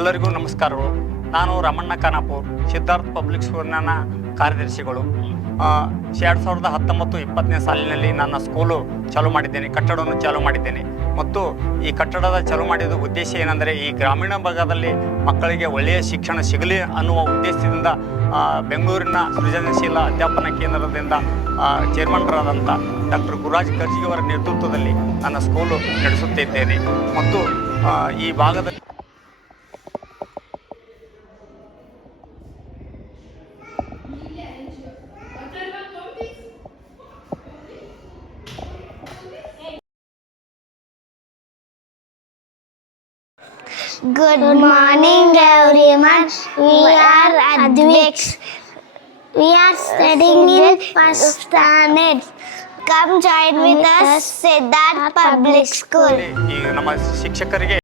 ಎಲ್ಲರಿಗೂ ನಮಸ್ಕಾರಗಳು. ನಾನು ರಮಣ್ಣ ಖಾನಾಪುರ್, ಸಿದ್ಧಾರ್ಥ ಪಬ್ಲಿಕ್ ಸ್ಕೂಲ್ನ ಕಾರ್ಯದರ್ಶಿಗಳು. 2019-20 ಸಾಲಿನಲ್ಲಿ ನನ್ನ ಸ್ಕೂಲು ಚಾಲೂ ಮಾಡಿದ್ದೇನೆ, ಕಟ್ಟಡವನ್ನು ಚಾಲೂ ಮಾಡಿದ್ದೇನೆ. ಮತ್ತು ಈ ಕಟ್ಟಡದ ಚಾಲೂ ಮಾಡಿದ ಉದ್ದೇಶ ಏನೆಂದರೆ, ಈ ಗ್ರಾಮೀಣ ಭಾಗದಲ್ಲಿ ಮಕ್ಕಳಿಗೆ ಒಳ್ಳೆಯ ಶಿಕ್ಷಣ ಸಿಗಲಿ ಅನ್ನುವ ಉದ್ದೇಶದಿಂದ ಬೆಂಗಳೂರಿನ ಸೃಜನಶೀಲ ಅಧ್ಯಾಪನ ಕೇಂದ್ರದಿಂದ ಚೇರ್ಮನ್ರಾದಂಥ ಡಾಕ್ಟರ್ ಗುರುರಾಜ್ ಕರ್ಜಿಗೆ ಅವರ ನೇತೃತ್ವದಲ್ಲಿ ನನ್ನ ಸ್ಕೂಲು ನಡೆಸುತ್ತಿದ್ದೇನೆ. ಮತ್ತು ಈ ಭಾಗದ Good morning, everyone. We are Advix. We are studying in first standard. Come join with us, Siddharth Public School. ಈ ನಮ್ಮ ಶಿಕ್ಷಕರಿಗೆ